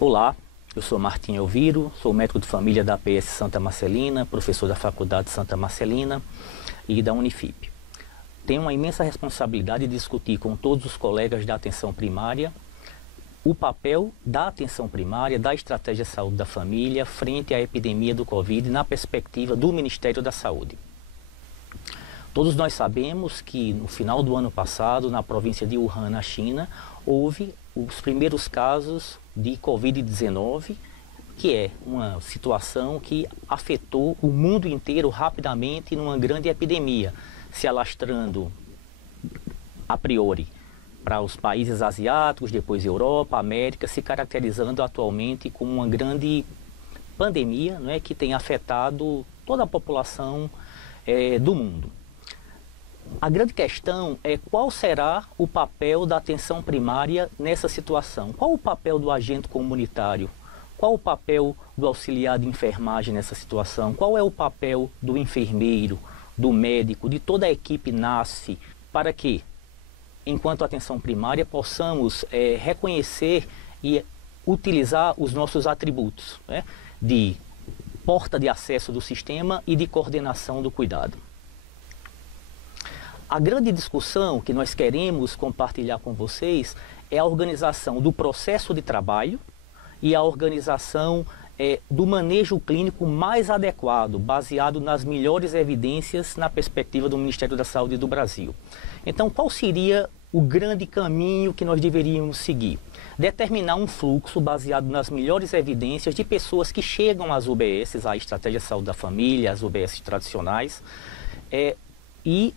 Olá, eu sou Martim Elviro, sou médico de família da APS Santa Marcelina, professor da Faculdade Santa Marcelina e da Unifip. Tenho uma imensa responsabilidade de discutir com todos os colegas da atenção primária o papel da atenção primária, da estratégia de saúde da família frente à epidemia do Covid na perspectiva do Ministério da Saúde. Todos nós sabemos que no final do ano passado, na província de Wuhan, na China, houve os primeiros casos de Covid-19, que é uma situação que afetou o mundo inteiro rapidamente numa grande epidemia, se alastrando a priori para os países asiáticos, depois Europa, América, se caracterizando atualmente como uma grande pandemia, não é, que tem afetado toda a população do mundo. A grande questão é qual será o papel da atenção primária nessa situação. Qual o papel do agente comunitário? Qual o papel do auxiliar de enfermagem nessa situação? Qual é o papel do enfermeiro, do médico, de toda a equipe NASF, para que, enquanto atenção primária, possamos reconhecer e utilizar os nossos atributos, né, de porta de acesso do sistema e de coordenação do cuidado. A grande discussão que nós queremos compartilhar com vocês é a organização do processo de trabalho e a organização do manejo clínico mais adequado, baseado nas melhores evidências na perspectiva do Ministério da Saúde do Brasil. Então, qual seria o grande caminho que nós deveríamos seguir? Determinar um fluxo baseado nas melhores evidências de pessoas que chegam às UBSs, à Estratégia de Saúde da Família, às UBSs tradicionais, e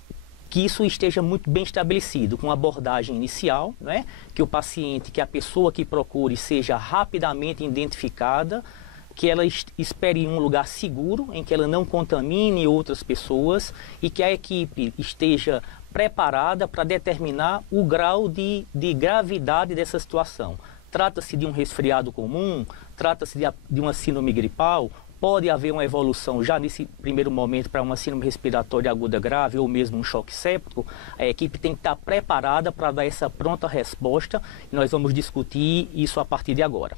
que isso esteja muito bem estabelecido, com abordagem inicial, né? Que o paciente, que a pessoa que procure seja rapidamente identificada, que ela espere em um lugar seguro, em que ela não contamine outras pessoas e que a equipe esteja preparada para determinar o grau de gravidade dessa situação. Trata-se de um resfriado comum, trata-se de uma síndrome gripal. Pode haver uma evolução já nesse primeiro momento para uma síndrome respiratória aguda grave ou mesmo um choque séptico. A equipe tem que estar preparada para dar essa pronta resposta e nós vamos discutir isso a partir de agora.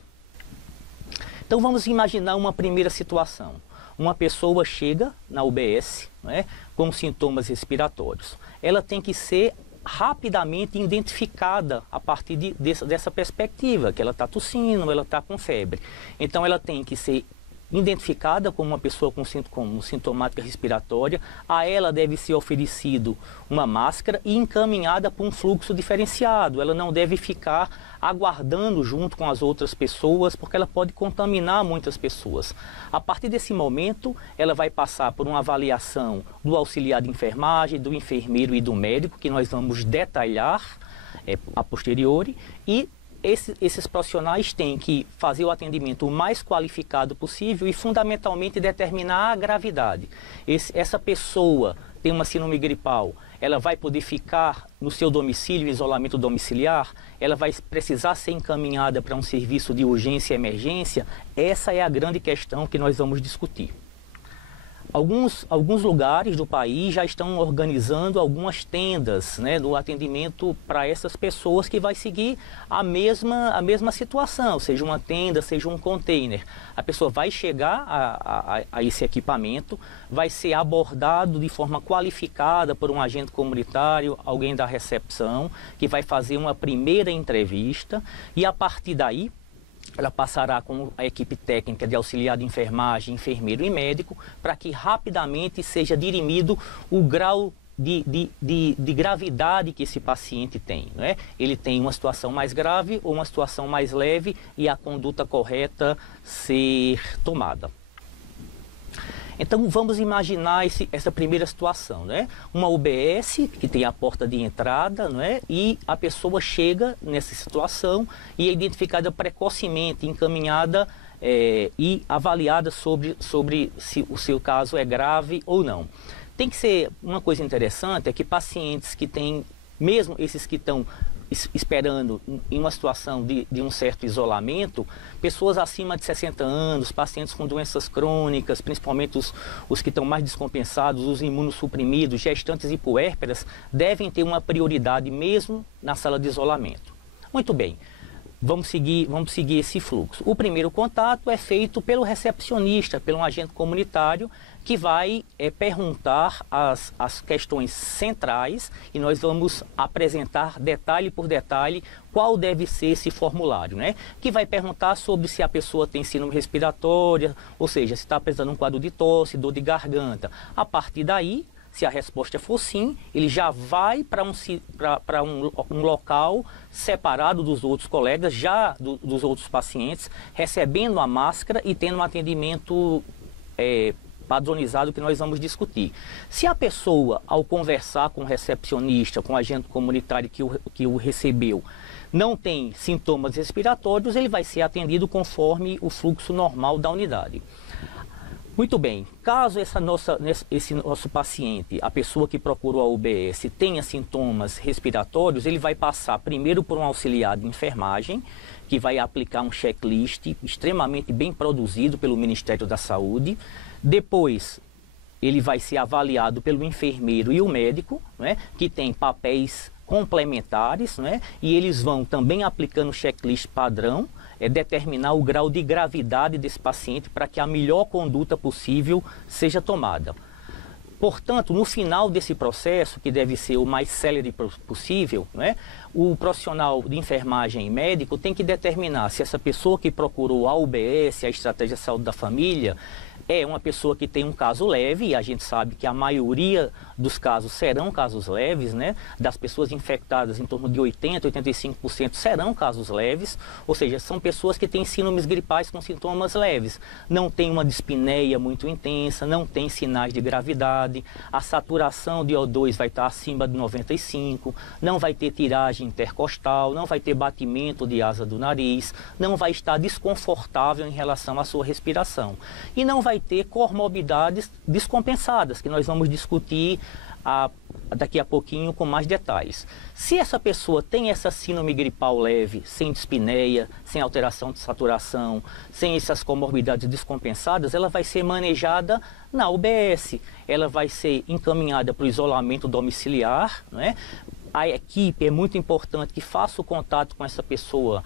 Então vamos imaginar uma primeira situação. Uma pessoa chega na UBS, né, com sintomas respiratórios. Ela tem que ser rapidamente identificada a partir dessa perspectiva, que ela está tossindo, ela está com febre. Então ela tem que ser identificada como uma pessoa com sintomática respiratória. A ela deve ser oferecido uma máscara e encaminhada para um fluxo diferenciado. Ela não deve ficar aguardando junto com as outras pessoas, porque ela pode contaminar muitas pessoas. A partir desse momento, ela vai passar por uma avaliação do auxiliar de enfermagem, do enfermeiro e do médico, que nós vamos detalhar a posteriori, e esses profissionais têm que fazer o atendimento o mais qualificado possível e, fundamentalmente, determinar a gravidade. Essa pessoa tem uma síndrome gripal, ela vai poder ficar no seu domicílio, em isolamento domiciliar? Ela vai precisar ser encaminhada para um serviço de urgência e emergência? Essa é a grande questão que nós vamos discutir. Alguns lugares do país já estão organizando algumas tendas, né, do atendimento para essas pessoas, que vai seguir a mesma situação, seja uma tenda, seja um container. A pessoa vai chegar a esse equipamento, vai ser abordado de forma qualificada por um agente comunitário, alguém da recepção, que vai fazer uma primeira entrevista, e a partir daí ela passará com a equipe técnica de auxiliar de enfermagem, enfermeiro e médico, para que rapidamente seja dirimido o grau de gravidade que esse paciente tem, não é? Ele tem uma situação mais grave ou uma situação mais leve, e a conduta correta ser tomada. Então vamos imaginar essa primeira situação, né? Uma UBS que tem a porta de entrada, não é? E a pessoa chega nessa situação e é identificada precocemente, encaminhada e avaliada sobre se o seu caso é grave ou não. Tem que ser uma coisa interessante, é que pacientes que têm, mesmo esses que estão esperando em uma situação de um certo isolamento, pessoas acima de 60 anos, pacientes com doenças crônicas, principalmente os que estão mais descompensados, os imunossuprimidos, gestantes e puérperas, devem ter uma prioridade mesmo na sala de isolamento. Muito bem, vamos seguir esse fluxo. O primeiro contato é feito pelo recepcionista, pelo agente comunitário, que vai perguntar as questões centrais e nós vamos apresentar detalhe por detalhe qual deve ser esse formulário, né? Que vai perguntar sobre se a pessoa tem síndrome respiratória, ou seja, se está apresentando um quadro de tosse, dor de garganta. A partir daí, se a resposta for sim, ele já vai para um local separado dos outros colegas, dos outros pacientes, recebendo a máscara e tendo um atendimento padronizado que nós vamos discutir. Se a pessoa, ao conversar com o recepcionista, com o agente comunitário que o recebeu, não tem sintomas respiratórios, ele vai ser atendido conforme o fluxo normal da unidade. Muito bem, caso esse nosso paciente, a pessoa que procurou a UBS, tenha sintomas respiratórios, ele vai passar primeiro por um auxiliar de enfermagem, que vai aplicar um checklist extremamente bem produzido pelo Ministério da Saúde. Depois, ele vai ser avaliado pelo enfermeiro e o médico, né, que tem papéis complementares, né, e eles vão também aplicando o checklist padrão, determinar o grau de gravidade desse paciente para que a melhor conduta possível seja tomada. Portanto, no final desse processo, que deve ser o mais célere possível, né, o profissional de enfermagem médico tem que determinar se essa pessoa que procurou a UBS, a Estratégia de Saúde da Família, é uma pessoa que tem um caso leve, e a gente sabe que a maioria dos casos serão casos leves, né? Das pessoas infectadas, em torno de 80%, 85% serão casos leves, ou seja, são pessoas que têm síndromes gripais com sintomas leves. Não tem uma dispneia muito intensa, não tem sinais de gravidade, a saturação de O2 vai estar acima de 95%, não vai ter tiragem intercostal, não vai ter batimento de asa do nariz, não vai estar desconfortável em relação à sua respiração. E não vai ter comorbidades descompensadas, que nós vamos discutir daqui a pouquinho com mais detalhes. Se essa pessoa tem essa síndrome gripal leve, sem dispneia, sem alteração de saturação, sem essas comorbidades descompensadas, ela vai ser manejada na UBS, ela vai ser encaminhada para o isolamento domiciliar, né? A equipe é muito importante que faça o contato com essa pessoa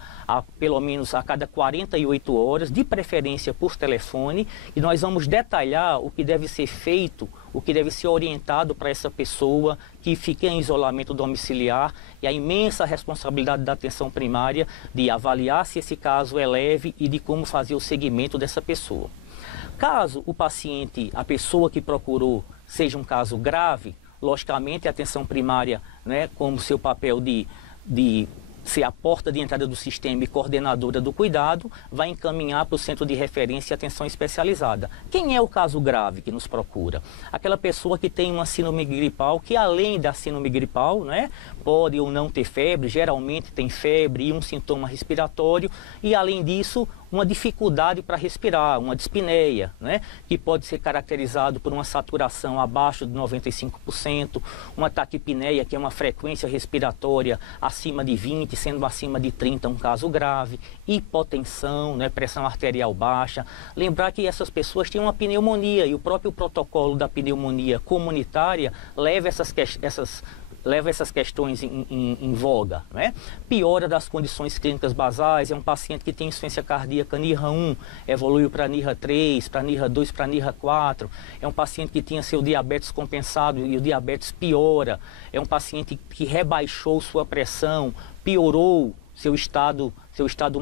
pelo menos a cada 48 horas, de preferência por telefone, e nós vamos detalhar o que deve ser feito, o que deve ser orientado para essa pessoa que fica em isolamento domiciliar, e a imensa responsabilidade da atenção primária de avaliar se esse caso é leve e de como fazer o seguimento dessa pessoa. Caso o paciente, a pessoa que procurou, seja um caso grave, logicamente a atenção primária, né, como seu papel de ser a porta de entrada do sistema e coordenadora do cuidado, vai encaminhar para o centro de referência e atenção especializada. Quem é o caso grave que nos procura? Aquela pessoa que tem uma síndrome gripal, que além da síndrome gripal, né, pode ou não ter febre, geralmente tem febre e um sintoma respiratório, e além disso, uma dificuldade para respirar, uma dispneia, né, que pode ser caracterizado por uma saturação abaixo de 95%, uma taquipneia, que é uma frequência respiratória acima de 20, sendo acima de 30 um caso grave, hipotensão, né, pressão arterial baixa. Lembrar que essas pessoas têm uma pneumonia, e o próprio protocolo da pneumonia comunitária leva essas questões em voga, né? Piora das condições clínicas basais, é um paciente que tem insuficiência cardíaca NIRA 1, evoluiu para NIRA 3, para NIRA 2, para NIRA 4, é um paciente que tinha seu diabetes compensado e o diabetes piora, é um paciente que rebaixou sua pressão, piorou seu estado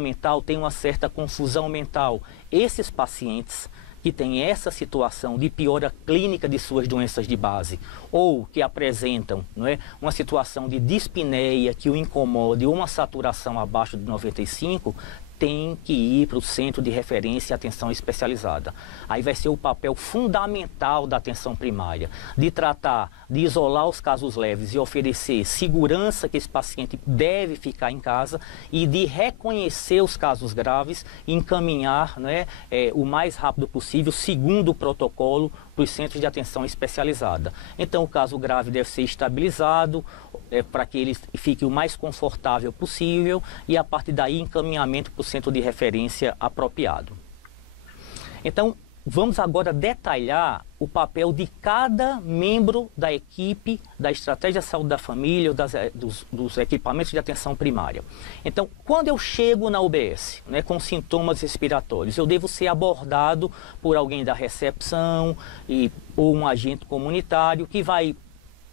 mental, tem uma certa confusão mental. Esses pacientes que têm essa situação de piora clínica de suas doenças de base, ou que apresentam, não é, uma situação de dispneia que o incomode, ou uma saturação abaixo de 95, tem que ir para o centro de referência e atenção especializada. Aí vai ser o papel fundamental da atenção primária, de tratar, de isolar os casos leves e oferecer segurança que esse paciente deve ficar em casa, e de reconhecer os casos graves e encaminhar, né, o mais rápido possível, segundo o protocolo, para os centros de atenção especializada. Então o caso grave deve ser estabilizado, para que ele fique o mais confortável possível, e a partir daí encaminhamento para o centro de referência apropriado. Então, vamos agora detalhar o papel de cada membro da equipe da estratégia de saúde da família, dos equipamentos de atenção primária. Então, quando eu chego na UBS, né, com sintomas respiratórios, eu devo ser abordado por alguém da recepção ou um agente comunitário que vai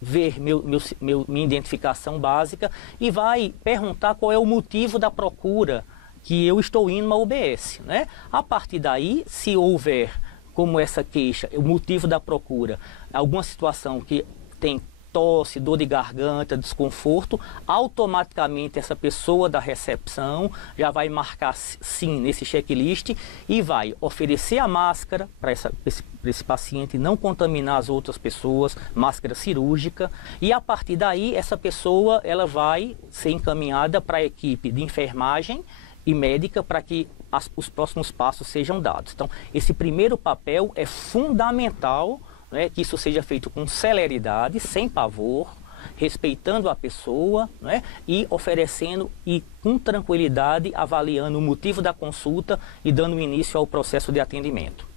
ver minha identificação básica e vai perguntar qual é o motivo da procura que eu estou indo na UBS, né? A partir daí, se houver, como essa queixa, o motivo da procura, alguma situação que tem tosse, dor de garganta, desconforto, automaticamente essa pessoa da recepção já vai marcar sim nesse checklist e vai oferecer a máscara para esse paciente não contaminar as outras pessoas, máscara cirúrgica, e a partir daí essa pessoa ela vai ser encaminhada para a equipe de enfermagem e médica para que os próximos passos sejam dados. Então, esse primeiro papel é fundamental, né, que isso seja feito com celeridade, sem pavor, respeitando a pessoa, né, e oferecendo e com tranquilidade avaliando o motivo da consulta e dando início ao processo de atendimento.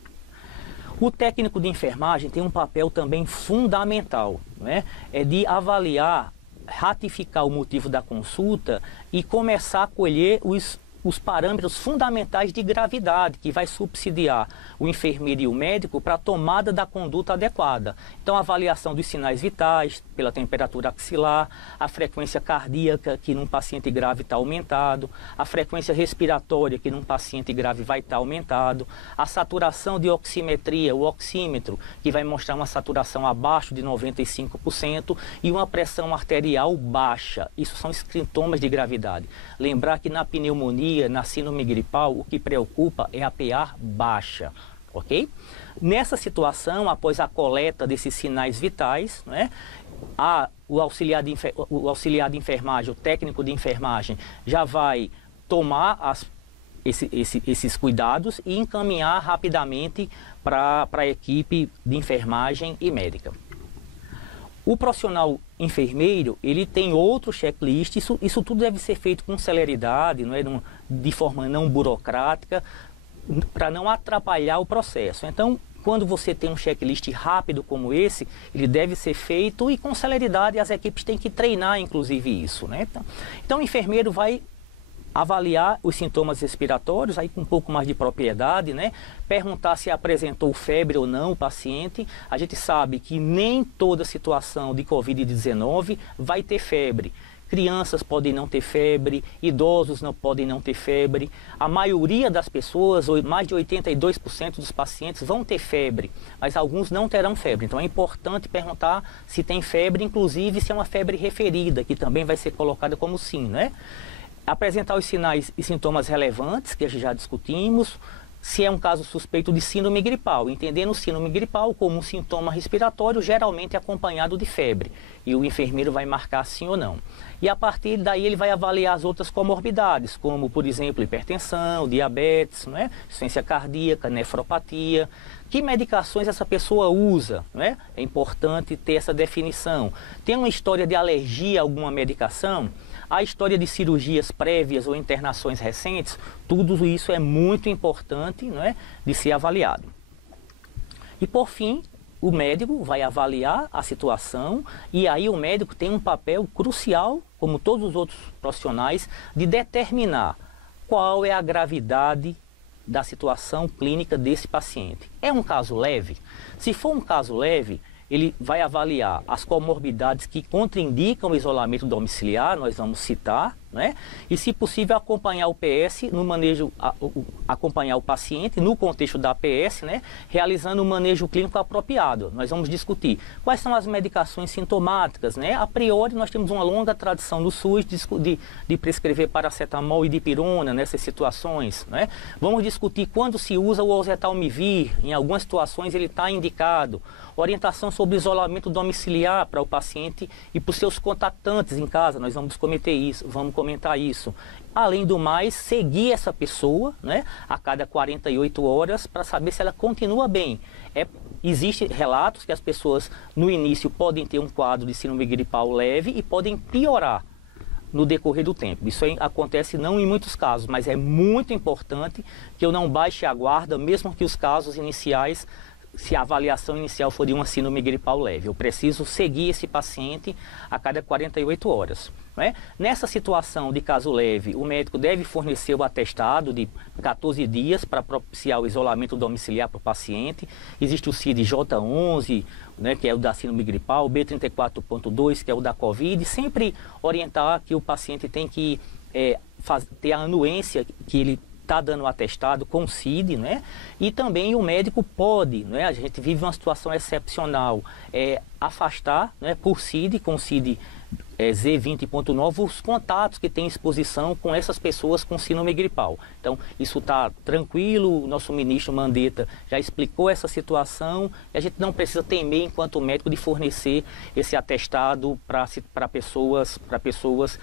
O técnico de enfermagem tem um papel também fundamental, né, é de avaliar, ratificar o motivo da consulta e começar a colher os parâmetros fundamentais de gravidade, que vai subsidiar o enfermeiro e o médico para a tomada da conduta adequada. Então, a avaliação dos sinais vitais, pela temperatura axilar, a frequência cardíaca, que num paciente grave está aumentado, a frequência respiratória, que num paciente grave vai estar aumentado, a saturação de oximetria, o oxímetro, que vai mostrar uma saturação abaixo de 95% e uma pressão arterial baixa. Isso são sintomas de gravidade. Lembrar que na pneumonia, na síndrome gripal, o que preocupa é a PA baixa, ok? Nessa situação, após a coleta desses sinais vitais, né, o auxiliar de enfermagem, o técnico de enfermagem, já vai tomar esses cuidados e encaminhar rapidamente para a equipe de enfermagem e médica. O profissional enfermeiro, ele tem outro checklist, isso tudo deve ser feito com celeridade, não é? De forma não burocrática, para não atrapalhar o processo. Então, quando você tem um checklist rápido como esse, ele deve ser feito e com celeridade as equipes têm que treinar, inclusive, isso, né? Então o enfermeiro vai avaliar os sintomas respiratórios, aí com um pouco mais de propriedade, né? Perguntar se apresentou febre ou não o paciente. A gente sabe que nem toda situação de Covid-19 vai ter febre. Crianças podem não ter febre, idosos não podem não ter febre. A maioria das pessoas, mais de 82% dos pacientes vão ter febre, mas alguns não terão febre. Então é importante perguntar se tem febre, inclusive se é uma febre referida, que também vai ser colocada como sim, né? Apresentar os sinais e sintomas relevantes, que a gente já discutimos, se é um caso suspeito de síndrome gripal, entendendo o síndrome gripal como um sintoma respiratório, geralmente acompanhado de febre, e o enfermeiro vai marcar sim ou não. E a partir daí ele vai avaliar as outras comorbidades, como, por exemplo, hipertensão, diabetes, não é? Insuficiência cardíaca, nefropatia. Que medicações essa pessoa usa, não é? É importante ter essa definição. Tem uma história de alergia a alguma medicação? A história de cirurgias prévias ou internações recentes, tudo isso é muito importante, não é, de ser avaliado. E por fim, o médico vai avaliar a situação e aí o médico tem um papel crucial, como todos os outros profissionais, de determinar qual é a gravidade da situação clínica desse paciente. É um caso leve? Se for um caso leve, ele vai avaliar as comorbidades que contraindicam o isolamento domiciliar, nós vamos citar, né? E, se possível, acompanhar o PS no manejo, acompanhar o paciente no contexto da APS, né? Realizando um manejo clínico apropriado. Nós vamos discutir quais são as medicações sintomáticas, né? A priori, nós temos uma longa tradição no SUS de prescrever paracetamol e dipirona nessas situações, né? Vamos discutir quando se usa o oseltamivir, em algumas situações ele está indicado. Orientação sobre isolamento domiciliar para o paciente e para os seus contactantes em casa, nós vamos comentar isso. Além do mais, seguir essa pessoa, né, a cada 48 horas para saber se ela continua bem. Existem relatos que as pessoas no início podem ter um quadro de síndrome gripal leve e podem piorar. no decorrer do tempo. Isso acontece não em muitos casos, mas é muito importante que eu não baixe a guarda, mesmo que os casos iniciais, se a avaliação inicial for de uma síndrome gripal leve. Eu preciso seguir esse paciente a cada 48 horas. Né? Nessa situação de caso leve, o médico deve fornecer o atestado de 14 dias para propiciar o isolamento domiciliar para o paciente. Existe o CID-J11, né, que é o da síndrome gripal, o B34.2, que é o da Covid. Sempre orientar que o paciente tem que ter a anuência que ele está dando o atestado com o CID, né? E também o médico pode, né? A gente vive uma situação excepcional, afastar, né, por CID, com o CID Z20.9, os contatos que têm exposição com essas pessoas com síndrome gripal. Então, isso está tranquilo, o nosso ministro Mandetta já explicou essa situação e a gente não precisa temer, enquanto médico, de fornecer esse atestado para pessoas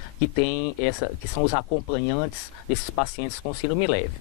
que são os acompanhantes desses pacientes com síndrome leve.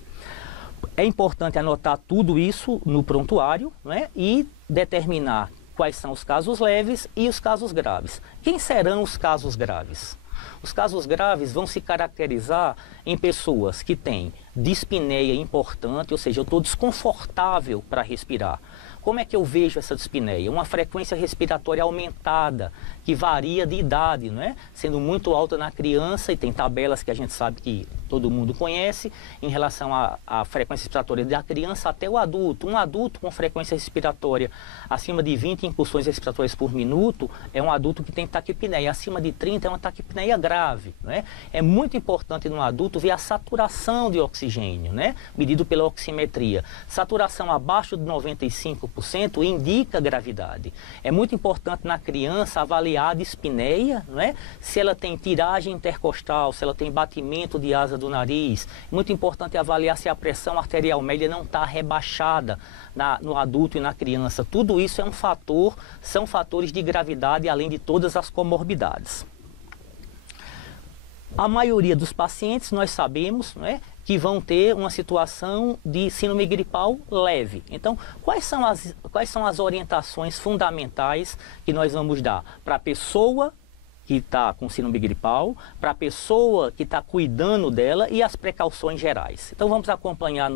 É importante anotar tudo isso no prontuário, né, e determinar quais são os casos leves e os casos graves. Quem serão os casos graves? Os casos graves vão se caracterizar em pessoas que têm dispneia importante, ou seja, eu estou desconfortável para respirar. Como é que eu vejo essa dispneia? Uma frequência respiratória aumentada, que varia de idade, não é? Sendo muito alta na criança, e tem tabelas que a gente sabe que todo mundo conhece, em relação à frequência respiratória da criança até o adulto. Um adulto com frequência respiratória acima de 20 incursões respiratórias por minuto é um adulto que tem taquipneia. Acima de 30 é uma taquipneia grave, não é? É muito importante no adulto ver a saturação de oxigênio, né? Medido pela oximetria. Saturação abaixo de 95% indica gravidade. É muito importante na criança avaliar a dispneia, não é? Se ela tem tiragem intercostal, se ela tem batimento de asa do nariz. Muito importante avaliar se a pressão arterial média não está rebaixada no adulto e na criança. Tudo isso são fatores de gravidade, além de todas as comorbidades. A maioria dos pacientes, nós sabemos, né, que vão ter uma situação de síndrome gripal leve. Então, quais são as orientações fundamentais que nós vamos dar para a pessoa que está com síndrome gripal, para a pessoa que está cuidando dela e as precauções gerais? Então, vamos acompanhar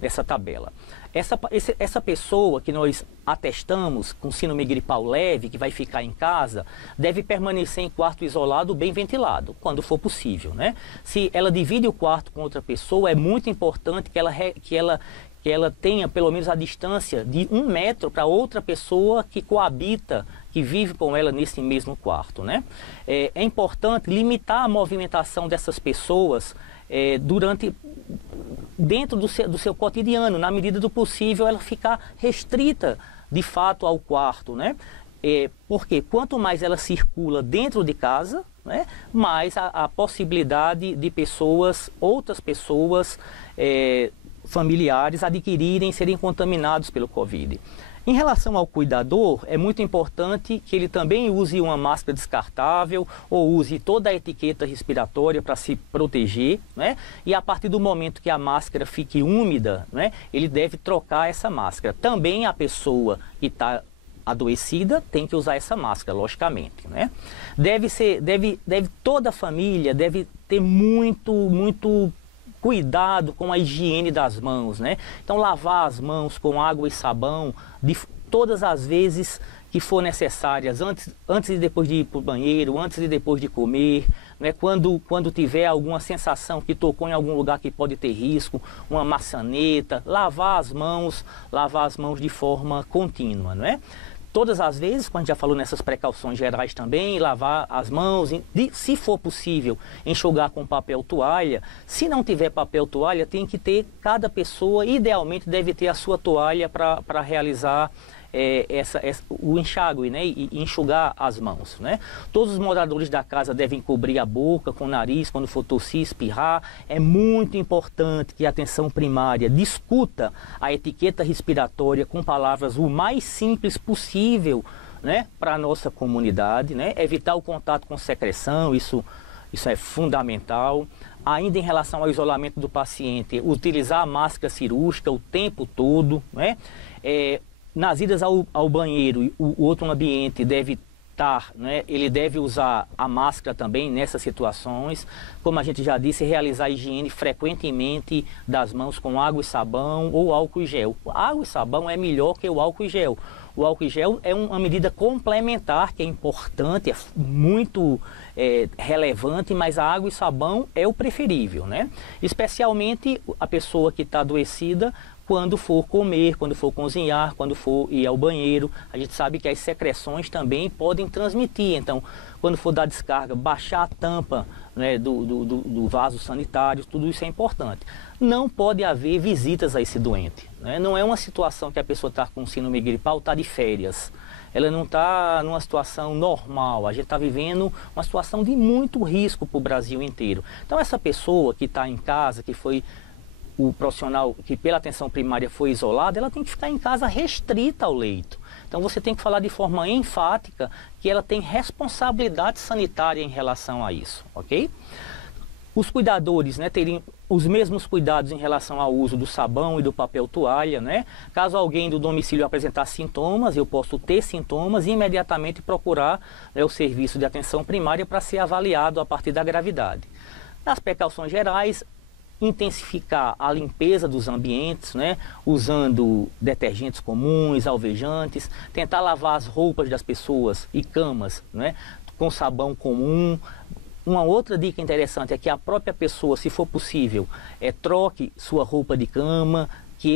nessa tabela. Essa pessoa que nós atestamos com síndrome gripal leve, que vai ficar em casa, deve permanecer em quarto isolado, bem ventilado, quando for possível, né? Se ela divide o quarto com outra pessoa, é muito importante que ela tenha pelo menos a distância de 1 metro para outra pessoa que coabita, que vive com ela nesse mesmo quarto, né? É importante limitar a movimentação dessas pessoas dentro do seu cotidiano, na medida do possível, ela ficar restrita de fato ao quarto, né? Porque quanto mais ela circula dentro de casa, né, mais a possibilidade de outras pessoas familiares serem contaminados pelo Covid. Em relação ao cuidador, é muito importante que ele também use uma máscara descartável ou use toda a etiqueta respiratória para se proteger, né? E a partir do momento que a máscara fique úmida, né, ele deve trocar essa máscara. Também a pessoa que está adoecida tem que usar essa máscara, logicamente, né? Toda a família deve ter muito cuidado com a higiene das mãos, né? Então, lavar as mãos com água e sabão todas as vezes que for necessárias, antes e depois de ir para o banheiro, antes e depois de comer, né? Quando tiver alguma sensação que tocou em algum lugar que pode ter risco, uma maçaneta, lavar as mãos de forma contínua, não é? Todas as vezes, quando a gente já falou nessas precauções gerais também, lavar as mãos, se for possível, enxugar com papel toalha. Se não tiver papel toalha, tem que ter, cada pessoa, idealmente, deve ter a sua toalha para realizar o enxágue, né, e enxugar as mãos, né? Todos os moradores da casa devem cobrir a boca com o nariz quando for tossir, espirrar. É muito importante que a atenção primária discuta a etiqueta respiratória com palavras o mais simples possível, né, para a nossa comunidade, né? Evitar o contato com secreção, isso é fundamental. Ainda em relação ao isolamento do paciente, utilizar a máscara cirúrgica o tempo todo, né? Nas idas ao banheiro, o outro ambiente deve né, ele deve usar a máscara também nessas situações. Como a gente já disse, realizar a higiene frequentemente das mãos com água e sabão ou álcool e gel. Água e sabão é melhor que o álcool e gel. O álcool e gel é uma medida complementar que é importante, é muito relevante, mas a água e sabão é o preferível, né? Especialmente a pessoa que está adoecida, quando for comer, quando for cozinhar, quando for ir ao banheiro. A gente sabe que as secreções também podem transmitir. Então, quando for dar descarga, baixar a tampa, né, do vaso sanitário, tudo isso é importante. Não pode haver visitas a esse doente, né? Não é uma situação que a pessoa está com síndrome gripal, está de férias. Ela não está numa situação normal. A gente está vivendo uma situação de muito risco para o Brasil inteiro. Então, essa pessoa que está em casa, que foi o profissional que pela atenção primária foi isolado, ela tem que ficar em casa restrita ao leito. Então você tem que falar de forma enfática que ela tem responsabilidade sanitária em relação a isso, ok? Os cuidadores, né, terem os mesmos cuidados em relação ao uso do sabão e do papel toalha, né? Caso alguém do domicílio apresentar sintomas, eu posso ter sintomas e imediatamente procurar, né, o serviço de atenção primária para ser avaliado a partir da gravidade. Nas precauções gerais, intensificar a limpeza dos ambientes, né, usando detergentes comuns, alvejantes, tentar lavar as roupas das pessoas e camas, né, com sabão comum. Uma outra dica interessante é que a própria pessoa, se for possível, troque sua roupa de cama, que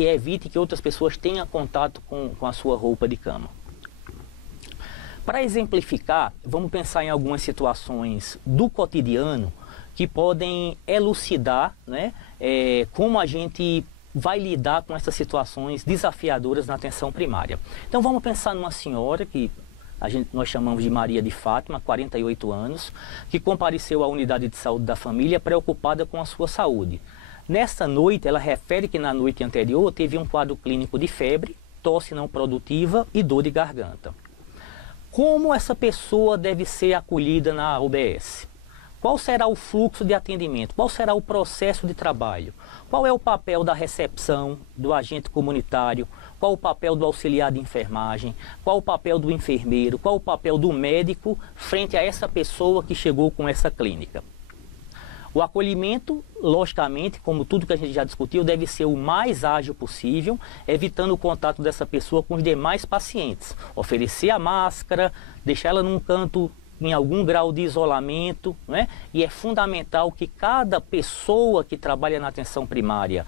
evite que outras pessoas tenham contato com a sua roupa de cama. Para exemplificar, vamos pensar em algumas situações do cotidiano que podem elucidar, né, como a gente vai lidar com essas situações desafiadoras na atenção primária. Então vamos pensar numa senhora que nós chamamos de Maria de Fátima, 48 anos, que compareceu à unidade de saúde da família preocupada com a sua saúde. Nessa noite, ela refere que na noite anterior teve um quadro clínico de febre, tosse não produtiva e dor de garganta. Como essa pessoa deve ser acolhida na UBS? Qual será o fluxo de atendimento? Qual será o processo de trabalho? Qual é o papel da recepção, do agente comunitário? Qual o papel do auxiliar de enfermagem? Qual o papel do enfermeiro? Qual o papel do médico frente a essa pessoa que chegou com essa clínica? O acolhimento, logicamente, como tudo que a gente já discutiu, deve ser o mais ágil possível, evitando o contato dessa pessoa com os demais pacientes. Oferecer a máscara, deixar ela num canto em algum grau de isolamento, né? E é fundamental que cada pessoa que trabalha na atenção primária,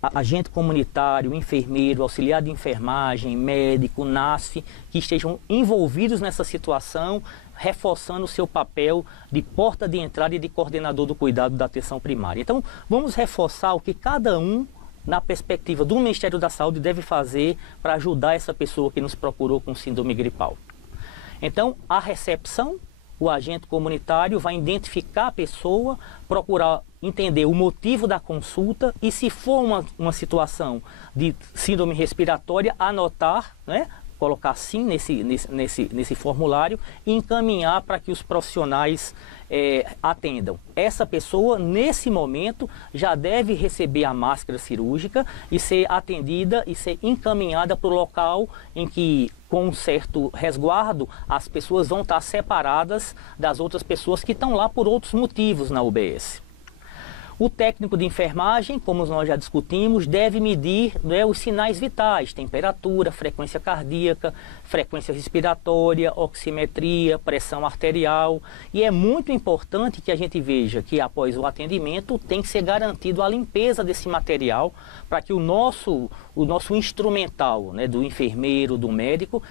agente comunitário, enfermeiro, auxiliar de enfermagem, médico, NASF, que estejam envolvidos nessa situação, reforçando o seu papel de porta de entrada e de coordenador do cuidado da atenção primária. Então, vamos reforçar o que cada um, na perspectiva do Ministério da Saúde, deve fazer para ajudar essa pessoa que nos procurou com síndrome gripal. Então, a recepção, o agente comunitário vai identificar a pessoa, procurar entender o motivo da consulta e, se for uma situação de síndrome respiratória, anotar, né? Colocar sim nesse formulário e encaminhar para que os profissionais atendam. Essa pessoa, nesse momento, já deve receber a máscara cirúrgica e ser atendida e ser encaminhada para o local em que, com um certo resguardo, as pessoas vão estar separadas das outras pessoas que estão lá por outros motivos na UBS. O técnico de enfermagem, como nós já discutimos, deve medir, né, os sinais vitais, temperatura, frequência cardíaca, frequência respiratória, oximetria, pressão arterial. E é muito importante que a gente veja que após o atendimento tem que ser garantido a limpeza desse material para que o nosso instrumental, né, do enfermeiro, do médico,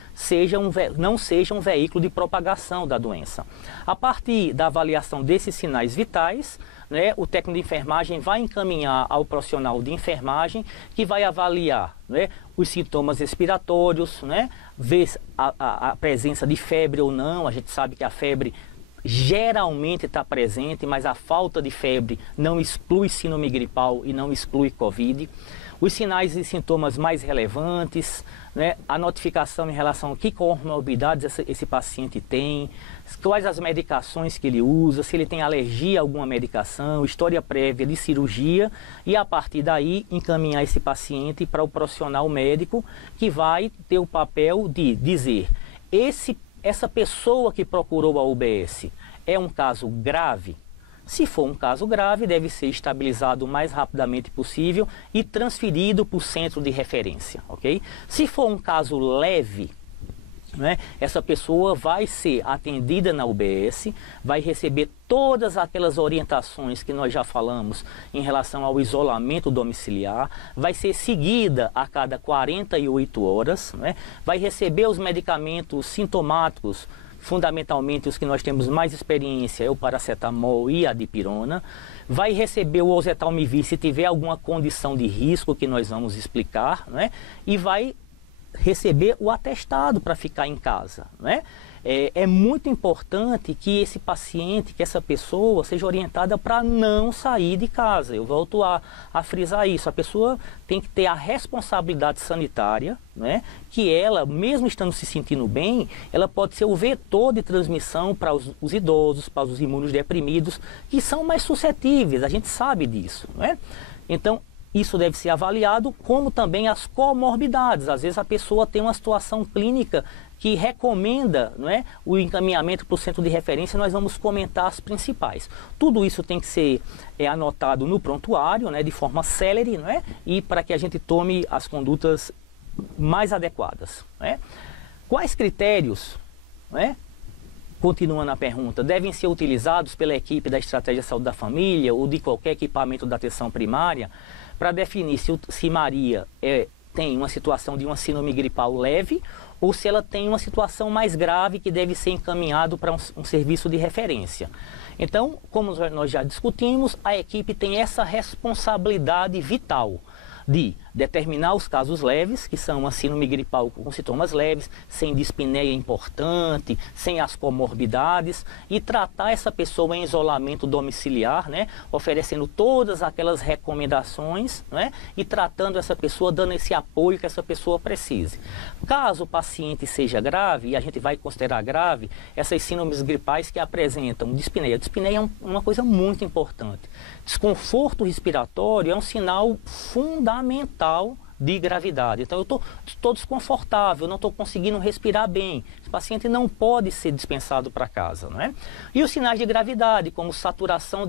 não seja um veículo de propagação da doença. A partir da avaliação desses sinais vitais, né, o técnico de enfermagem vai encaminhar ao profissional de enfermagem que vai avaliar, né, os sintomas respiratórios, né, ver a presença de febre ou não. A gente sabe que a febre geralmente está presente, mas a falta de febre não exclui síndrome gripal e não exclui Covid. Os sinais e sintomas mais relevantes, né, a notificação em relação a que comorbidades esse paciente tem, quais as medicações que ele usa, se ele tem alergia a alguma medicação, história prévia de cirurgia, e a partir daí encaminhar esse paciente para o profissional médico que vai ter o papel de dizer: esse essa pessoa que procurou a UBS é um caso grave? Se for um caso grave, deve ser estabilizado o mais rapidamente possível e transferido para o centro de referência, ok? Se for um caso leve, né, essa pessoa vai ser atendida na UBS, vai receber todas aquelas orientações que nós já falamos em relação ao isolamento domiciliar, vai ser seguida a cada 48 horas, né, vai receber os medicamentos sintomáticos, fundamentalmente os que nós temos mais experiência é o paracetamol e a dipirona, vai receber o oseltamivir se tiver alguma condição de risco que nós vamos explicar, né, e vai receber o atestado para ficar em casa, né? É muito importante que esse paciente, que essa pessoa seja orientada para não sair de casa. Eu volto a frisar isso. A pessoa tem que ter a responsabilidade sanitária, né? Que ela, mesmo estando se sentindo bem, ela pode ser o vetor de transmissão para os idosos, para os imunodeprimidos, que são mais suscetíveis, a gente sabe disso, né? Então, isso deve ser avaliado, como também as comorbidades. Às vezes a pessoa tem uma situação clínica que recomenda, não é, o encaminhamento para o centro de referência. Nós vamos comentar as principais. Tudo isso tem que ser anotado no prontuário, né, de forma célere, não é, e para que a gente tome as condutas mais adequadas. Não é? Quais critérios, não é, continuando a pergunta, devem ser utilizados pela equipe da Estratégia Saúde da Família ou de qualquer equipamento da atenção primária para definir se Maria tem uma situação de uma síndrome gripal leve ou se ela tem uma situação mais grave que deve ser encaminhado para um serviço de referência. Então, como nós já discutimos, a equipe tem essa responsabilidade vital de determinar os casos leves, que são uma síndrome gripal com sintomas leves, sem dispneia importante, sem as comorbidades, e tratar essa pessoa em isolamento domiciliar, né, oferecendo todas aquelas recomendações, né, e tratando essa pessoa, dando esse apoio que essa pessoa precise. Caso o paciente seja grave, e a gente vai considerar grave, essas síndromes gripais que apresentam dispneia. Dispneia é uma coisa muito importante. Desconforto respiratório é um sinal fundamental de gravidade. Então eu estou desconfortável, não estou conseguindo respirar bem. Esse paciente não pode ser dispensado para casa, não é? E os sinais de gravidade, como saturação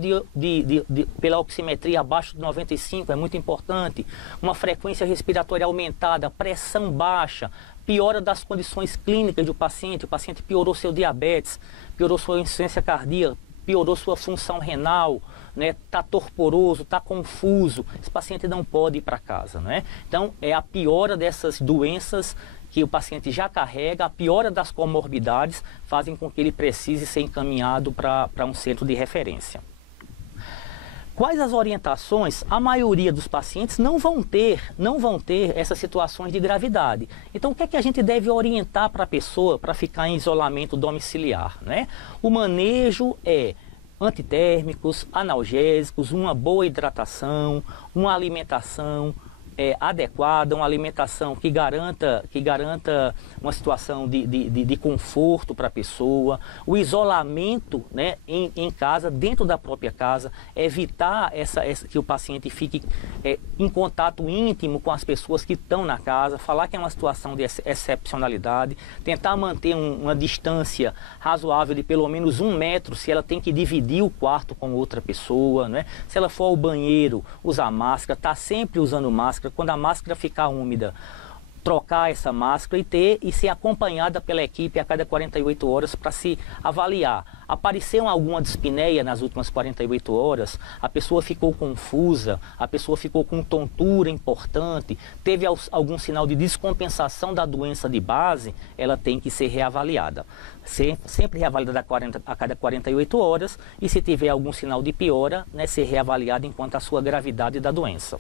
pela oximetria abaixo de 95, é muito importante. Uma frequência respiratória aumentada, pressão baixa, piora das condições clínicas do paciente. O paciente piorou seu diabetes, piorou sua insuficiência cardíaca, piorou sua função renal, né? Tá torporoso, tá confuso, esse paciente não pode ir para casa, né? Então é a piora dessas doenças que o paciente já carrega, a piora das comorbidades fazem com que ele precise ser encaminhado para um centro de referência. Quais as orientações? A maioria dos pacientes não vão ter essas situações de gravidade. Então, o que é que a gente deve orientar para a pessoa para ficar em isolamento domiciliar, né? O manejo é antitérmicos, analgésicos, uma boa hidratação, uma alimentação adequada, uma alimentação que garanta uma situação de conforto para a pessoa, o isolamento, né, em casa, dentro da própria casa, evitar que o paciente fique em contato íntimo com as pessoas que estão na casa, falar que é uma situação de excepcionalidade, tentar manter uma distância razoável de pelo menos 1 metro, se ela tem que dividir o quarto com outra pessoa, né? Se ela for ao banheiro, usar máscara, estar sempre usando máscara. Quando a máscara ficar úmida, trocar essa máscara e ser acompanhada pela equipe a cada 48 horas para se avaliar. Apareceu alguma dispneia nas últimas 48 horas, a pessoa ficou confusa, a pessoa ficou com tontura importante, teve algum sinal de descompensação da doença de base, ela tem que ser reavaliada. Sempre reavaliada a cada 48 horas e se tiver algum sinal de piora, né, ser reavaliada enquanto a sua gravidade da doença.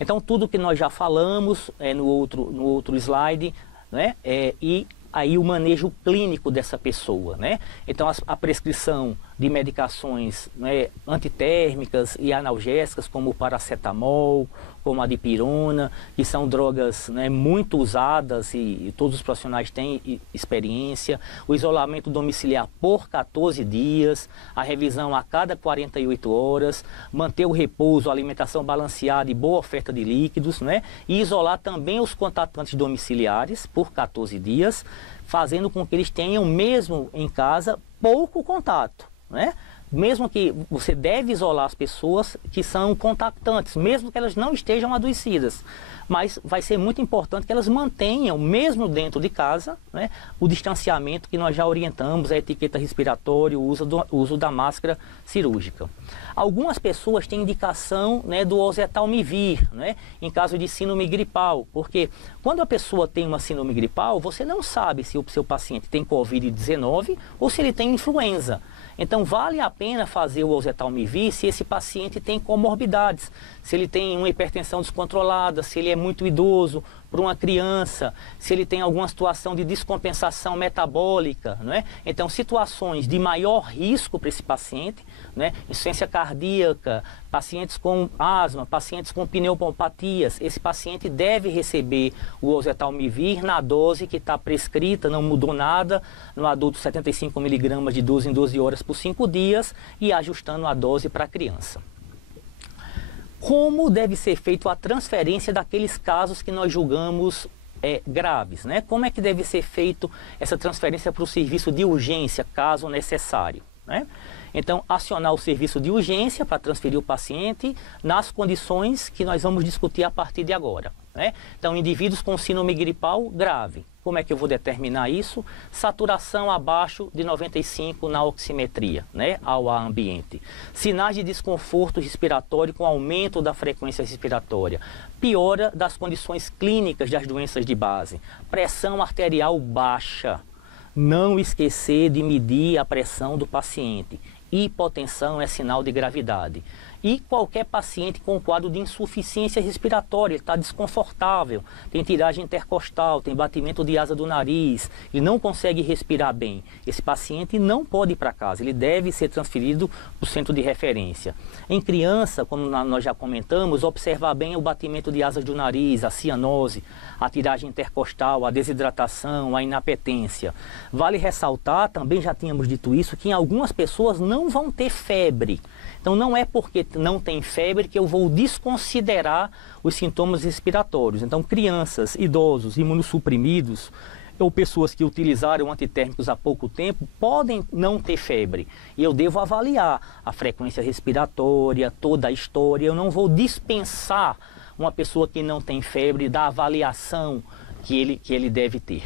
Então, tudo que nós já falamos no outro slide, né? E aí o manejo clínico dessa pessoa, né? Então, a prescrição de medicações, né, antitérmicas e analgésicas, como o paracetamol, como a dipirona, que são drogas, né, muito usadas e todos os profissionais têm experiência. O isolamento domiciliar por 14 dias, a revisão a cada 48 horas, manter o repouso, a alimentação balanceada e boa oferta de líquidos, né, e isolar também os contatantes domiciliares por 14 dias, fazendo com que eles tenham, mesmo em casa, pouco contato, né? Mesmo que você deve isolar as pessoas que são contactantes, mesmo que elas não estejam adoecidas. Mas vai ser muito importante que elas mantenham, mesmo dentro de casa, né, o distanciamento que nós já orientamos, a etiqueta respiratória, o uso da máscara cirúrgica. Algumas pessoas têm indicação, né, do oseltamivir, né, em caso de síndrome gripal, porque quando a pessoa tem uma síndrome gripal, você não sabe se o seu paciente tem Covid-19 ou se ele tem influenza. Então vale a pena fazer o oseltamivir se esse paciente tem comorbidades, se ele tem uma hipertensão descontrolada, se ele é muito idoso, para uma criança, se ele tem alguma situação de descompensação metabólica, não é? Então situações de maior risco para esse paciente, né? Insuficiência cardíaca, pacientes com asma, pacientes com pneumopatias, esse paciente deve receber o oseltamivir na dose que está prescrita, não mudou nada, no adulto 75 mg de 12 em 12 horas por 5 dias e ajustando a dose para a criança. Como deve ser feita a transferência daqueles casos que nós julgamos graves, né? Como é que deve ser feita essa transferência para o serviço de urgência, caso necessário, né? Então, acionar o serviço de urgência para transferir o paciente nas condições que nós vamos discutir a partir de agora, né? Então, indivíduos com síndrome gripal grave. Como é que eu vou determinar isso? Saturação abaixo de 95 na oximetria, né, ao ar ambiente. Sinais de desconforto respiratório com aumento da frequência respiratória. Piora das condições clínicas das doenças de base. Pressão arterial baixa. Não esquecer de medir a pressão do paciente. Hipotensão é sinal de gravidade. E qualquer paciente com quadro de insuficiência respiratória, ele está desconfortável, tem tiragem intercostal, tem batimento de asa do nariz, ele não consegue respirar bem. Esse paciente não pode ir para casa, ele deve ser transferido para o centro de referência. Em criança, como nós já comentamos, observar bem o batimento de asas do nariz, a cianose, a tiragem intercostal, a desidratação, a inapetência. Vale ressaltar, também já tínhamos dito isso, que em algumas pessoas não vão ter febre. Então não é porque não tem febre que eu vou desconsiderar os sintomas respiratórios. Então crianças, idosos, imunossuprimidos ou pessoas que utilizaram antitérmicos há pouco tempo podem não ter febre. E eu devo avaliar a frequência respiratória, toda a história. Eu não vou dispensar uma pessoa que não tem febre da avaliação que ele deve ter.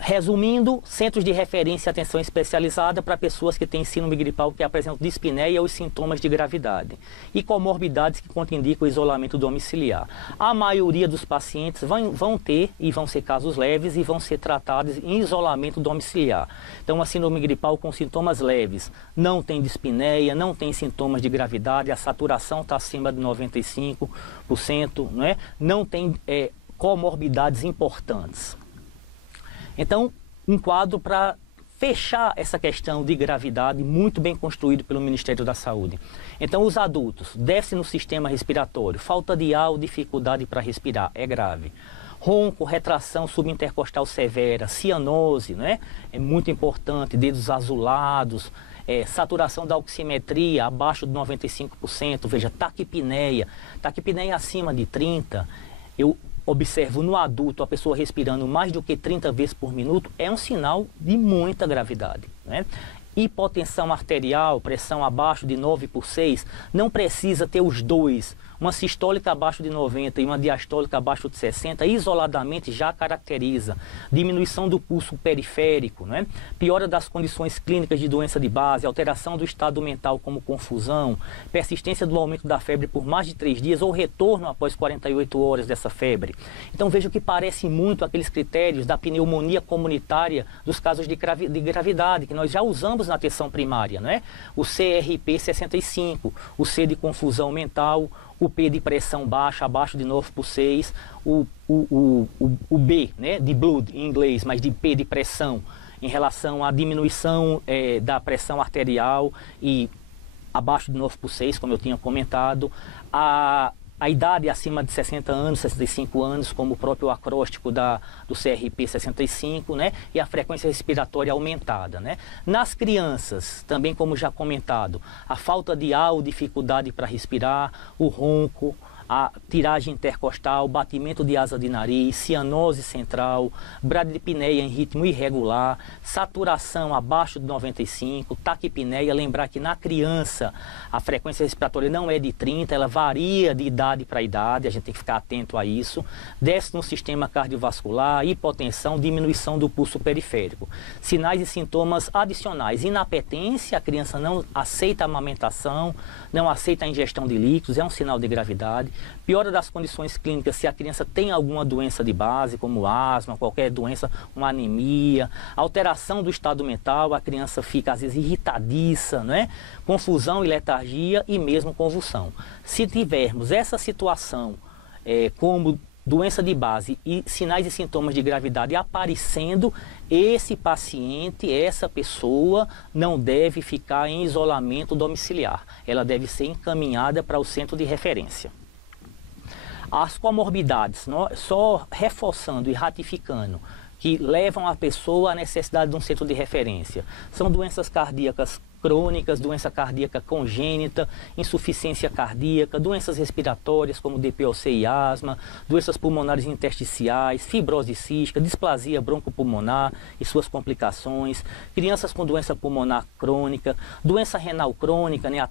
Resumindo, centros de referência e atenção especializada para pessoas que têm síndrome gripal que apresentam dispneia ou sintomas de gravidade e comorbidades que contraindicam o isolamento domiciliar. A maioria dos pacientes vão ter e vão ser casos leves e vão ser tratados em isolamento domiciliar. Então, a síndrome gripal com sintomas leves não tem dispneia, não tem sintomas de gravidade, a saturação está acima de 95%, não é? Não tem comorbidades importantes. Então, um quadro para fechar essa questão de gravidade muito bem construído pelo Ministério da Saúde. Então, os adultos, déficit no sistema respiratório, falta de ar ou dificuldade para respirar, é grave. Ronco, retração subintercostal severa, cianose, né? É muito importante, dedos azulados, saturação da oximetria abaixo de 95%, veja, taquipneia acima de 30%, eu observo no adulto a pessoa respirando mais do que 30 vezes por minuto, é um sinal de muita gravidade, né? Hipotensão arterial, pressão abaixo de 9/6, não precisa ter os dois. Uma sistólica abaixo de 90 e uma diastólica abaixo de 60, isoladamente já caracteriza diminuição do pulso periférico, né? Piora das condições clínicas de doença de base, alteração do estado mental como confusão, persistência do aumento da febre por mais de 3 dias ou retorno após 48 horas dessa febre. Então veja que parece muito aqueles critérios da pneumonia comunitária dos casos de gravidade, que nós já usamos na atenção primária, né? O CRP65, o C de confusão mental, o P de pressão baixa, abaixo de 9/6, o B, né, de blood em inglês, mas de P de pressão, em relação à diminuição da pressão arterial e abaixo de 9/6, como eu tinha comentado, a idade acima de 60 anos, 65 anos, como o próprio acróstico do CRP65, né? E a frequência respiratória aumentada, né? Nas crianças, também como já comentado, a falta de ar ou dificuldade para respirar, o ronco, a tiragem intercostal, batimento de asa de nariz, cianose central, bradipneia em ritmo irregular, saturação abaixo de 95, taquipneia. Lembrar que na criança a frequência respiratória não é de 30, ela varia de idade para idade, a gente tem que ficar atento a isso. Desce no sistema cardiovascular, hipotensão, diminuição do pulso periférico. Sinais e sintomas adicionais: inapetência, a criança não aceita a amamentação, não aceita a ingestão de líquidos, é um sinal de gravidade. Piora das condições clínicas se a criança tem alguma doença de base, como asma, qualquer doença, uma anemia, alteração do estado mental, a criança fica às vezes irritadiça, né? Confusão e letargia e mesmo convulsão. Se tivermos essa situação como doença de base e sinais e sintomas de gravidade aparecendo, esse paciente, essa pessoa não deve ficar em isolamento domiciliar. Ela deve ser encaminhada para o centro de referência. As comorbidades, só reforçando e ratificando, que levam a pessoa à necessidade de um centro de referência, são doenças cardíacas crônicas, doença cardíaca congênita, insuficiência cardíaca, doenças respiratórias como DPOC e asma, doenças pulmonares intersticiais, fibrose cística, displasia broncopulmonar e suas complicações, crianças com doença pulmonar crônica, doença renal crônica, né, a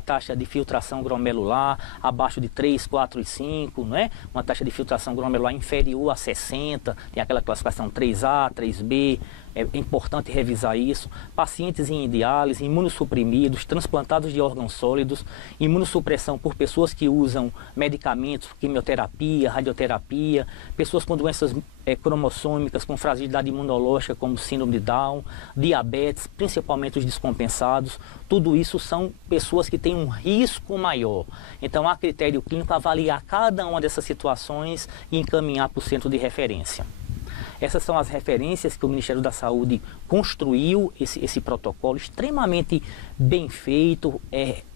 taxa de filtração glomerular abaixo de 3, 4 e 5, né, uma taxa de filtração glomerular inferior a 60, tem aquela classificação 3A, 3B, é importante revisar isso. Pacientes em diálise, imunossuprimidos, transplantados de órgãos sólidos, imunossupressão por pessoas que usam medicamentos, quimioterapia, radioterapia, pessoas com doenças cromossômicas, com fragilidade imunológica, como síndrome de Down, diabetes, principalmente os descompensados. Tudo isso são pessoas que têm um risco maior. Então, a critério clínico, avaliar cada uma dessas situações e encaminhar para o centro de referência. Essas são as referências que o Ministério da Saúde construiu, esse protocolo extremamente bem feito,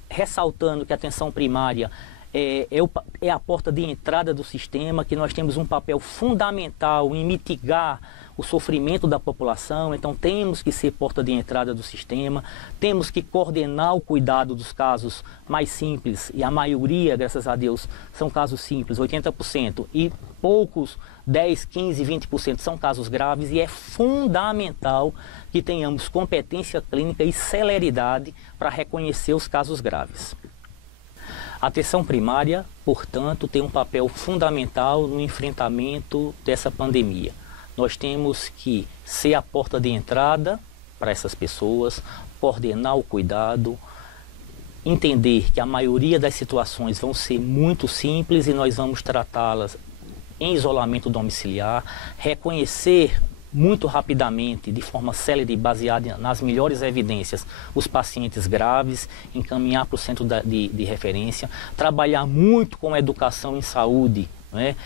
ressaltando que a atenção primária é a porta de entrada do sistema, que nós temos um papel fundamental em mitigar o sofrimento da população. Então temos que ser porta de entrada do sistema, temos que coordenar o cuidado dos casos mais simples, e a maioria, graças a Deus, são casos simples, 80%, e poucos, 10, 15, 20% são casos graves, e é fundamental que tenhamos competência clínica e celeridade para reconhecer os casos graves. A atenção primária, portanto, tem um papel fundamental no enfrentamento dessa pandemia. Nós temos que ser a porta de entrada para essas pessoas, coordenar o cuidado, entender que a maioria das situações vão ser muito simples e nós vamos tratá-las em isolamento domiciliar, reconhecer muito rapidamente, de forma célere, baseada nas melhores evidências, os pacientes graves, encaminhar para o centro de referência, trabalhar muito com a educação em saúde, né,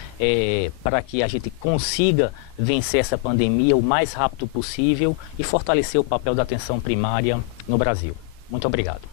para que a gente consiga vencer essa pandemia o mais rápido possível e fortalecer o papel da atenção primária no Brasil. Muito obrigado.